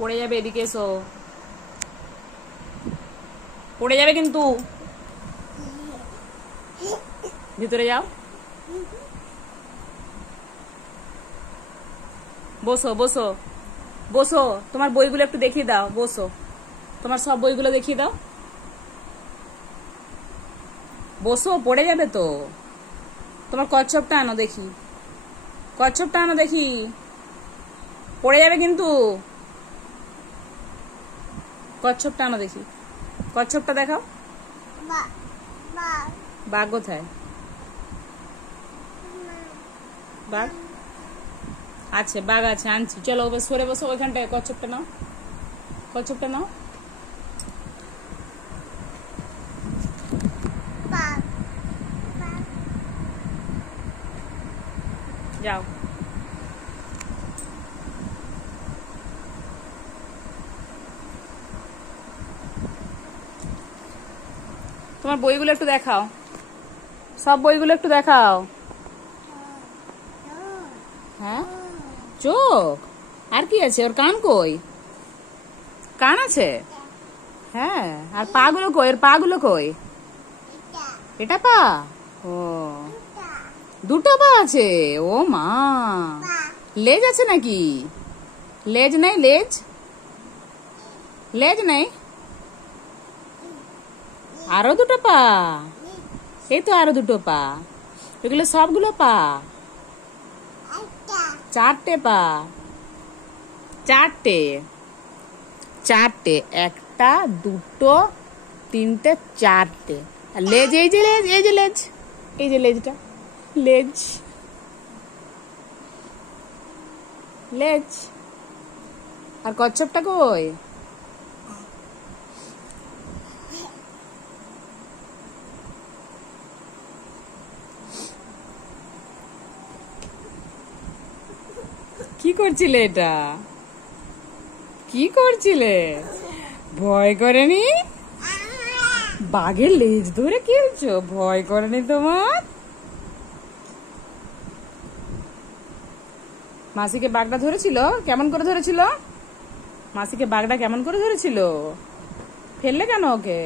পড়ে যাবে, এদিকে এসো, পড়ে যাবে কিন্তু, ভিতরে যাও, বসো বসো বসো, তোমার বইগুলো একটু দেখিয়ে দাও, বসো, তোমার সব বইগুলো দেখিয়ে দাও, বসো, পড়ে যাবে তো। তোমার কচ্ছপটা আনো দেখি, কচ্ছপটা আনো দেখি, পড়ে যাবে কিন্তু, কচ্ছপটা আনো দেখি, কচ্ছপটা দেখাও। বাঘ কোথায়? বাঘ আছে, বাঘ আছে, আনছি, চলো সরে বসো ওইখানটায়, কচ্ছপটা নাও, কচ্ছপটা নাও। যাও, তোমার বইগুলো একটু দেখাও, সব বইগুলো একটু দেখাও। হ্যাঁ, চোখ, আর কি আছে? ওর কান কই? কান আছে, হ্যাঁ, আর পা গুলো কই? এর পা গুলো কই? এটা পা, ও দুটো পা আছে, ও মা, লেজ আছে নাকি? লেজ নেই, লেজ, লেজ নেই, আরো দুটো পা, এই তো আরো দুটো পা, এগুলো সবগুলো পা, চারটে পা, চারটে, চারটে, একটা, দুটো, তিনটে, চারটে, আর লেজ, এই যে লেজ, এই যে লেজ, এই যে লেজটা, লেজ, লেজ, আর কচ্ছপটা কই? কি করছিলে এটা? কি করছিলে? ভয় করেনি? বাঘের লেজ ধরে খেলছো, ভয় করেনি তোমার? মাসিকে বাঘটা ধরেছিল, কেমন করে ধরেছিল? মাসিকে বাঘটা কেমন করে ধরেছিল? ফেললে কেন ওকে?